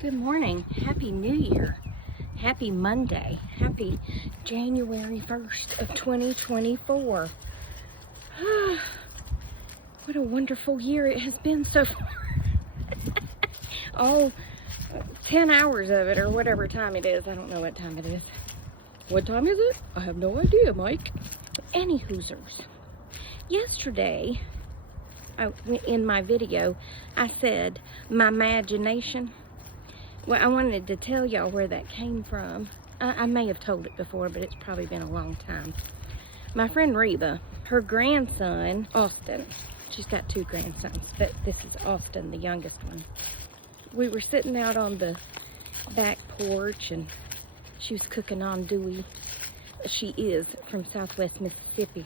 Good morning. Happy New Year. Happy Monday. Happy January 1st of 2024. What a wonderful year it has been so far. All 10 hours of it, or whatever time it is. I don't know what time it is. What time is it? I have no idea, Mike. Any Hoosers. Yesterday, in my video, I said my imagination. Well, I wanted to tell y'all where that came from. I may have told it before, but it's probably been a long time. My friend Reba, her grandson, Austin, she's got two grandsons, but this is Austin, the youngest one. We were sitting out on the back porch, and she was cooking andouille. She is from Southwest Mississippi,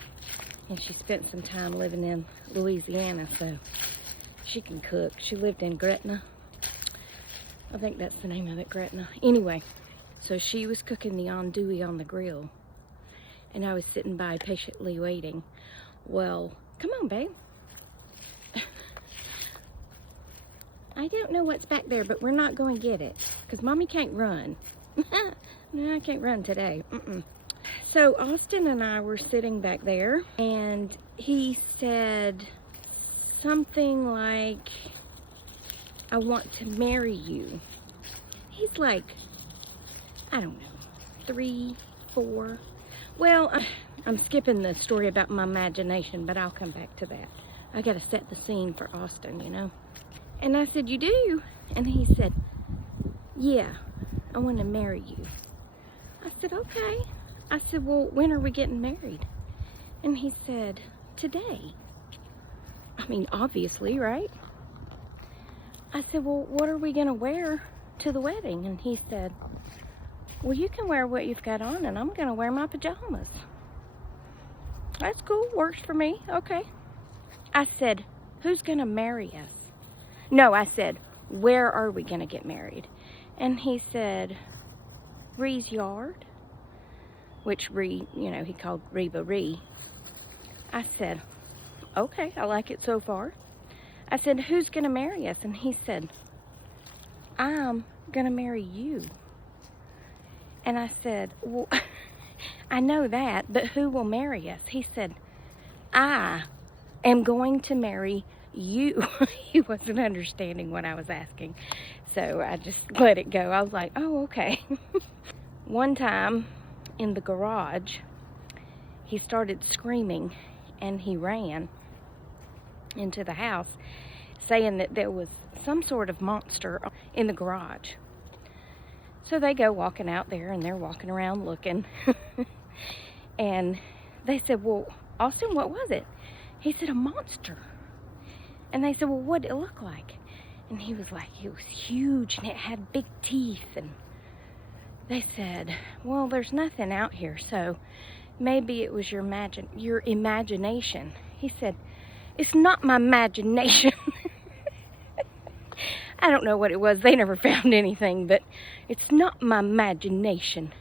and she spent some time living in Louisiana, so she can cook. She lived in Gretna. I think that's the name of it, Gretna. Anyway, so she was cooking the andouille on the grill, and I was sitting by patiently waiting. Well, come on, babe. I don't know what's back there, but we're not going to get it, because Mommy can't run. No, I can't run today. So Austin and I were sitting back there, and he said something like, I want to marry you. He's like, I don't know, 3, 4. Well, I'm skipping the story about my imagination, but I'll come back to that. I got to set the scene for Austin, you know. And I said, you do? And he said, yeah, I want to marry you. I said, okay. I said, well, when are we getting married? And he said, today. I mean, obviously, right? I said, well, what are we going to wear to the wedding? And he said, well, you can wear what you've got on, and I'm going to wear my pajamas. That's cool. Works for me. Okay. I said, who's going to marry us? No, I said, where are we going to get married? And he said, Ree's yard, which Ree, you know, he called Reba Ree. I said, okay, I like it so far. I said, who's going to marry us? And he said, I'm going to marry you. And I said, well, I know that, but who will marry us? He said, I am going to marry you. He wasn't understanding what I was asking, so I just let it go. I was like, oh, okay. One time in the garage, he started screaming, and he ran into the house, saying that there was some sort of monster in the garage. So they go walking out there, and they're walking around looking. And they said, well, Austin, what was it? He said, a monster. And they said, well, what did it look like? And he was like, it was huge, and it had big teeth. And they said, well, there's nothing out here, so maybe it was your imagination. He said, it's not my imagination. I don't know what it was. They never found anything, but it's not my imagination.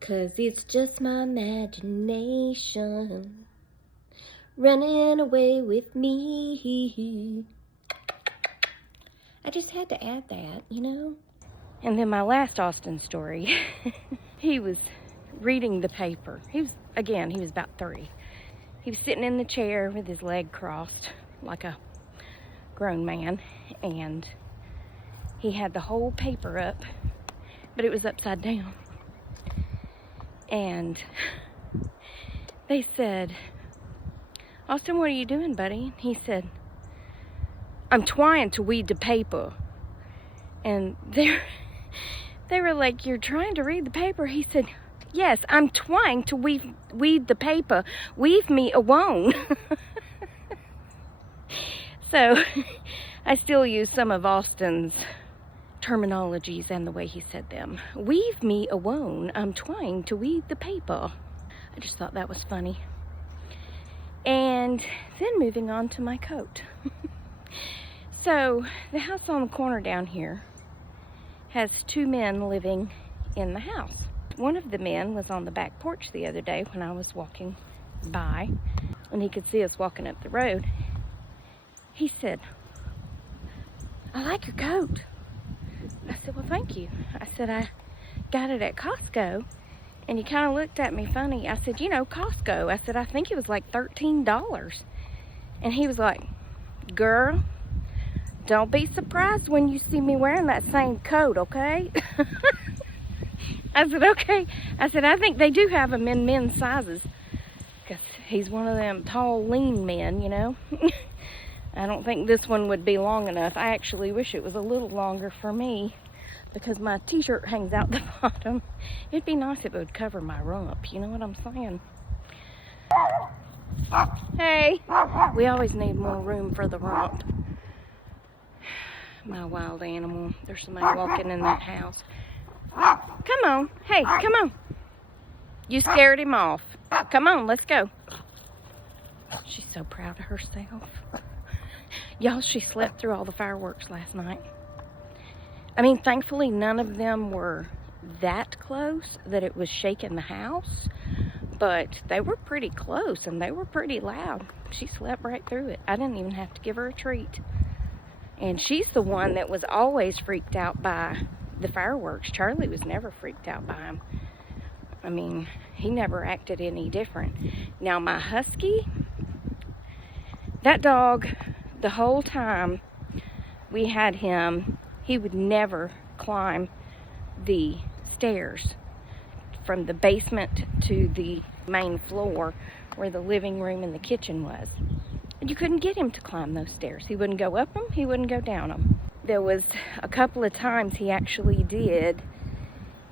'Cause it's just my imagination running away with me. I just had to add that, you know? And then my last Austin story, he was reading the paper. He was about 3. He was sitting in the chair with his leg crossed like a grown man, and he had the whole paper up, but it was upside down. And they said, Austin, what are you doing, buddy? He said, I'm trying to read the paper. And they were like, you're trying to read the paper? He said, yes, I'm trying to read the paper. Leave me alone. So I still use some of Austin's terminologies and the way he said them. Leave me alone. I'm trying to read the paper. I just thought that was funny. And then moving on to my coat. So the house on the corner down here has 2 men living in the house. One of the men was on the back porch the other day when I was walking by, and he could see us walking up the road. He said, I like your coat. I said, well, thank you. I said, I got it at Costco. And he kind of looked at me funny. I said, you know, Costco. I said, I think it was like $13. And he was like, girl, don't be surprised when you see me wearing that same coat, okay? I said, okay. I said, I think they do have them in men's sizes. Because he's one of them tall, lean men, you know. I don't think this one would be long enough. I actually wish it was a little longer for me, because my t-shirt hangs out the bottom. It'd be nice if it would cover my rump, you know what I'm saying? Hey, we always need more room for the rump. My wild animal. There's somebody walking in that house. Come on. Hey, come on. You scared him off. Come on, let's go. She's so proud of herself. Y'all, she slept through all the fireworks last night. I mean, thankfully, none of them were that close that it was shaking the house. But they were pretty close, and they were pretty loud. She slept right through it. I didn't even have to give her a treat. And she's the one that was always freaked out by the fireworks. Charlie was never freaked out by them. I mean, he never acted any different. Now, my husky, that dog, the whole time we had him, he would never climb the stairs from the basement to the main floor where the living room and the kitchen was. You couldn't get him to climb those stairs. He wouldn't go up them, he wouldn't go down them. There was a couple of times he actually did.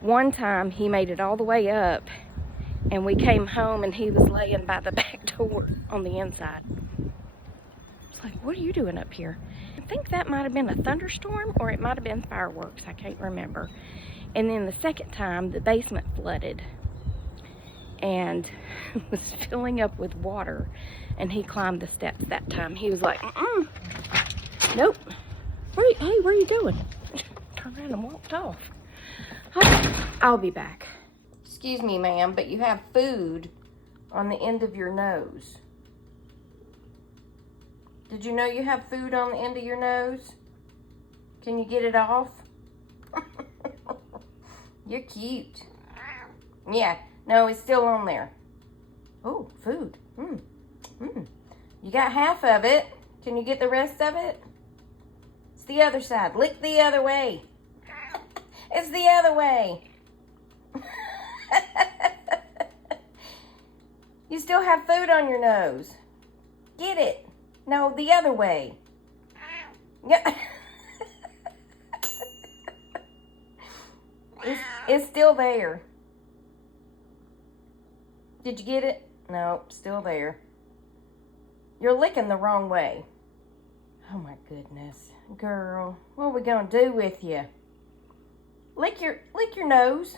One time he made it all the way up, and we came home and he was laying by the back door on the inside. It's like, what are you doing up here? I think that might have been a thunderstorm, or it might have been fireworks. I can't remember. And then the second time, the basement flooded and was filling up with water, and he climbed the steps that time. He was like, nope. Hey, where are you going? Turned around and walked off. I'll be back. Excuse me, ma'am, but you have food on the end of your nose. Did you know you have food on the end of your nose? Can you get it off? You're cute. Yeah, no, it's still on there. Oh, food. You got half of it. Can you get the rest of it? It's the other side. Lick the other way. It's the other way. You still have food on your nose. Get it. No, the other way. Yeah. It's still there. Did you get it? No, still there. You're licking the wrong way. Oh my goodness. Girl, what are we gonna do with you? Lick your nose.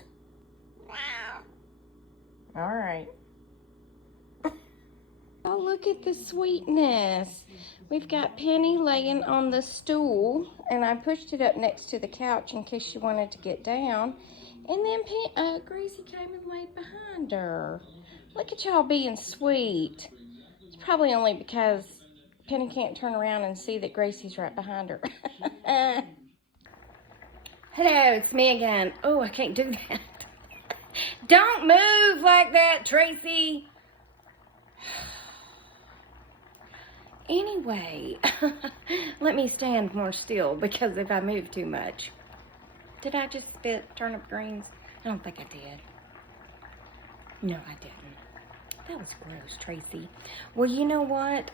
All right. Oh, look at the sweetness. We've got Penny laying on the stool, and I pushed it up next to the couch in case she wanted to get down. And then Gracie came and laid behind her. Look at y'all being sweet. It's probably only because Penny can't turn around and see that Gracie's right behind her. Hello, it's me again. Oh, I can't do that. Don't move like that, Tracy. Anyway, let me stand more still, because if I move too much. Did I just spit turnip greens? I don't think I did. No, I didn't. That was gross, Tracy. Well, you know what?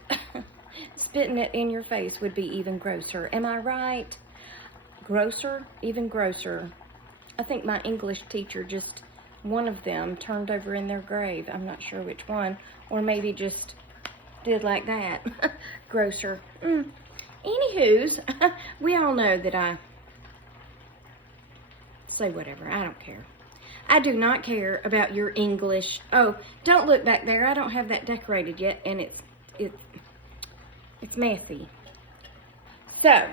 Spitting it in your face would be even grosser. Am I right? Grosser? Even grosser. I think my English teacher, just one of them, turned over in their grave. I'm not sure which one. Or maybe just did like that. Grosser. Anywho's, we all know that I say whatever. I don't care. I do not care about your English. Oh, don't look back there. I don't have that decorated yet, and it's messy. So,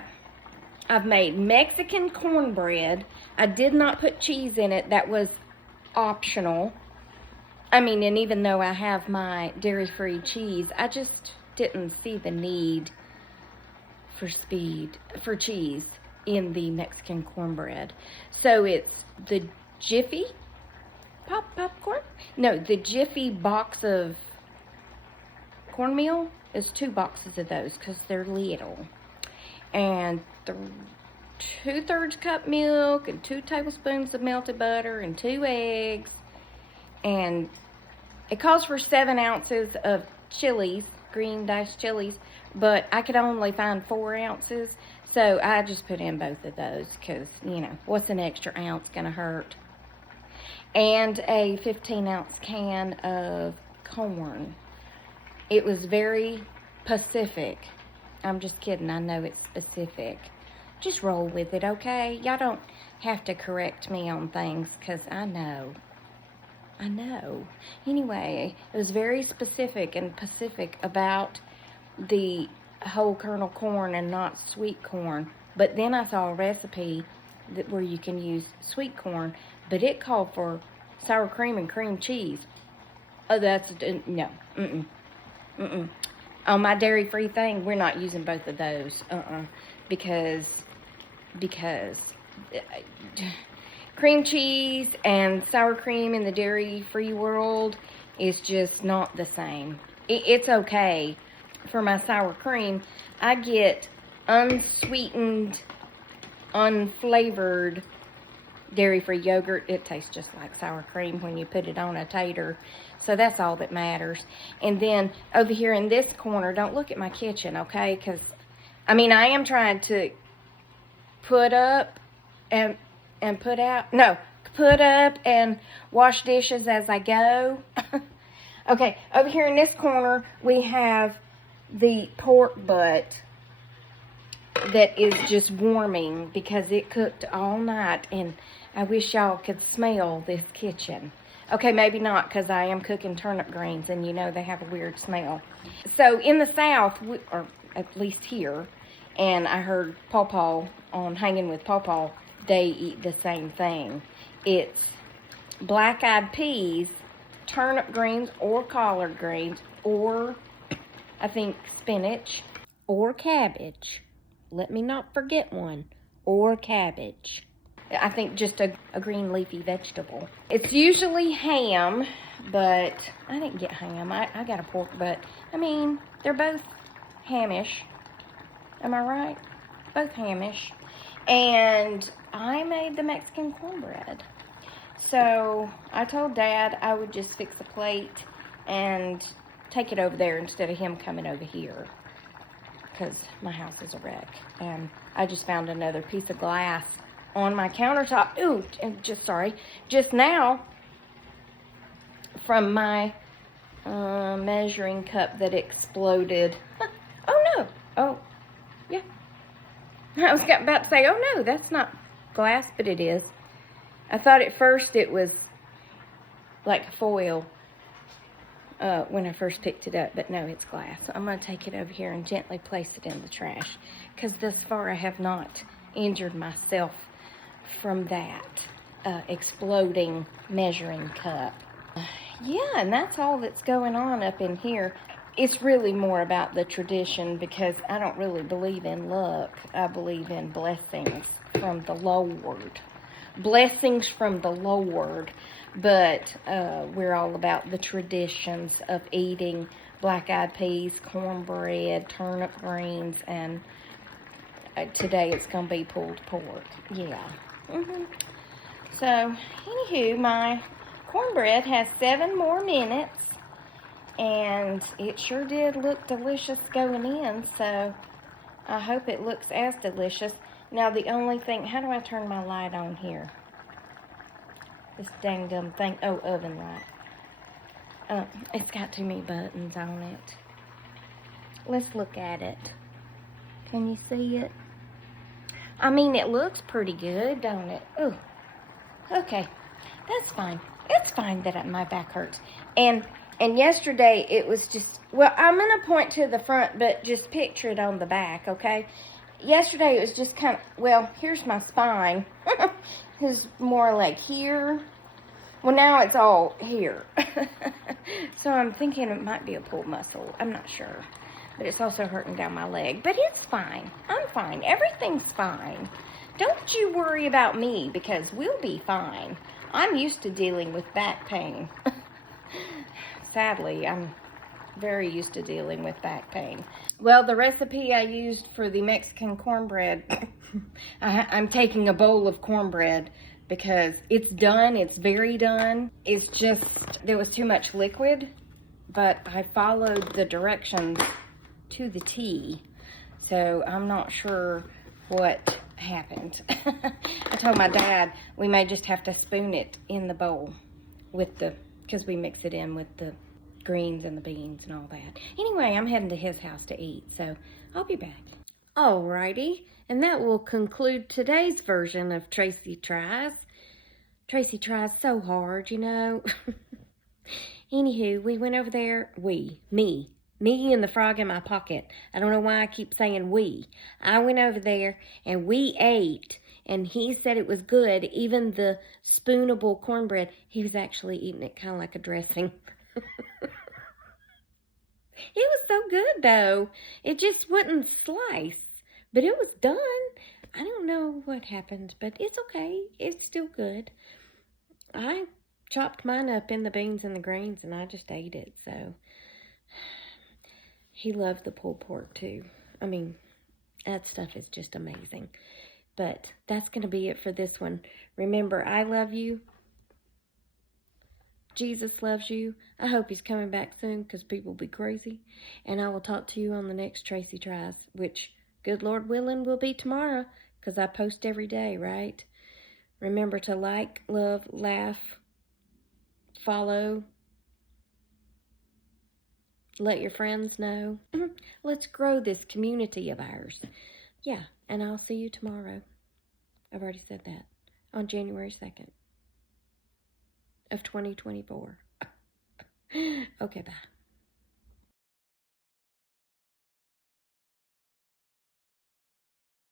I've made Mexican cornbread. I did not put cheese in it. That was optional. I mean, and even though I have my dairy-free cheese, I just didn't see the need for cheese in the Mexican cornbread. So it's the Jiffy popcorn? No, the Jiffy box of cornmeal is 2 boxes of those because they're little. And 2/3 cup milk and 2 tablespoons of melted butter and 2 eggs. And it calls for 7 ounces of chilies, green diced chilies, but I could only find 4 ounces. So I just put in both of those because, you know, what's an extra ounce gonna hurt? And a 15-ounce can of corn. It was very Pacific. I'm just kidding. I know it's specific. Just roll with it, okay? Y'all don't have to correct me on things because I know. Anyway, it was very specific and Pacific about the whole kernel corn and not sweet corn. But then I saw a recipe where you can use sweet corn, but it called for sour cream and cream cheese. Oh, that's, no, On my dairy-free thing, we're not using both of those, because cream cheese and sour cream in the dairy-free world is just not the same. It's okay. For my sour cream, I get unsweetened, unflavored dairy-free yogurt. It tastes just like sour cream when you put it on a tater. So that's all that matters. And then over here in this corner, don't look at my kitchen, okay? Because, I mean, I am trying to put up and put out. No, put up and wash dishes as I go. Okay, over here in this corner, we have the pork butt that is just warming because it cooked all night, and I wish y'all could smell this kitchen. Okay, maybe not because I am cooking turnip greens and you know they have a weird smell. So in the South, or at least here, and I heard Pawpaw on Hanging with Pawpaw, they eat the same thing. It's black-eyed peas, turnip greens or collard greens, or I think spinach, or cabbage. Let me not forget one. Or cabbage. I think just a green leafy vegetable. It's usually ham, but I didn't get ham. I got a pork butt. I mean, they're both hamish. Am I right? Both hamish. And I made the Mexican cornbread. So I told Dad I would just fix a plate and take it over there instead of him coming over here, because my house is a wreck. And I just found another piece of glass on my countertop. Ooh, and just now from my measuring cup that exploded. Oh no, oh yeah. I was about to say, oh no, that's not glass, but it is. I thought at first it was like foil when I first picked it up, but no, it's glass. So I'm going to take it over here and gently place it in the trash, because thus far I have not injured myself from that exploding measuring cup. Yeah, and that's all that's going on up in here. It's really more about the tradition, because I don't really believe in luck. I believe in blessings from the Lord. Blessings from the Lord. But we're all about the traditions of eating black-eyed peas, cornbread, turnip greens, and today it's going to be pulled pork. Yeah. So, anywho, my cornbread has 7 more minutes, and it sure did look delicious going in, so I hope it looks as delicious. Now, the only thing, how do I turn my light on here? This dang gum thing. Oh, oven light. It's got too many buttons on it. Let's look at it. Can you see it? I mean, it looks pretty good, don't it? Oh, okay. That's fine. It's fine that my back hurts. And yesterday it was just, well, I'm going to point to the front, but just picture it on the back, okay? Yesterday it was just kind of, well, here's my spine. It's more like here. Well, now it's all here. So I'm thinking it might be a pulled muscle. I'm not sure. but it's also hurting down my leg. But it's fine. I'm fine. Everything's fine. Don't you worry about me, because we'll be fine. I'm used to dealing with back pain. Sadly, I'm very used to dealing with back pain. Well, the recipe I used for the Mexican cornbread, I'm taking a bowl of cornbread because it's done. It's very done. It's just, there was too much liquid, but I followed the directions to the T, so I'm not sure what happened. I told my dad we may just have to spoon it in the bowl with the, because we mix it in with the greens and the beans and all that. Anyway, I'm heading to his house to eat, so I'll be back. Alrighty, and that will conclude today's version of Tracy Tries. Tracy tries so hard, you know. Anywho, we went over there, me and the frog in my pocket. I don't know why I keep saying we. I went over there and we ate, and he said it was good. Even the spoonable cornbread, he was actually eating it kind of like a dressing. It was so good, though. It just wouldn't slice, but it was done. I don't know what happened, but it's okay. It's still good. I chopped mine up in the beans and the greens, and I just ate it, so. He loved the pulled pork, too. I mean, that stuff is just amazing. But that's going to be it for this one. Remember, I love you. Jesus loves you. I hope he's coming back soon, because people will be crazy. And I will talk to you on the next Tracy Tries, which, good Lord willing, will be tomorrow, because I post every day, right? Remember to like, love, laugh, follow. Let your friends know. Let's grow this community of ours. Yeah, and I'll see you tomorrow. I've already said that. On January 2nd of 2024. Okay, bye.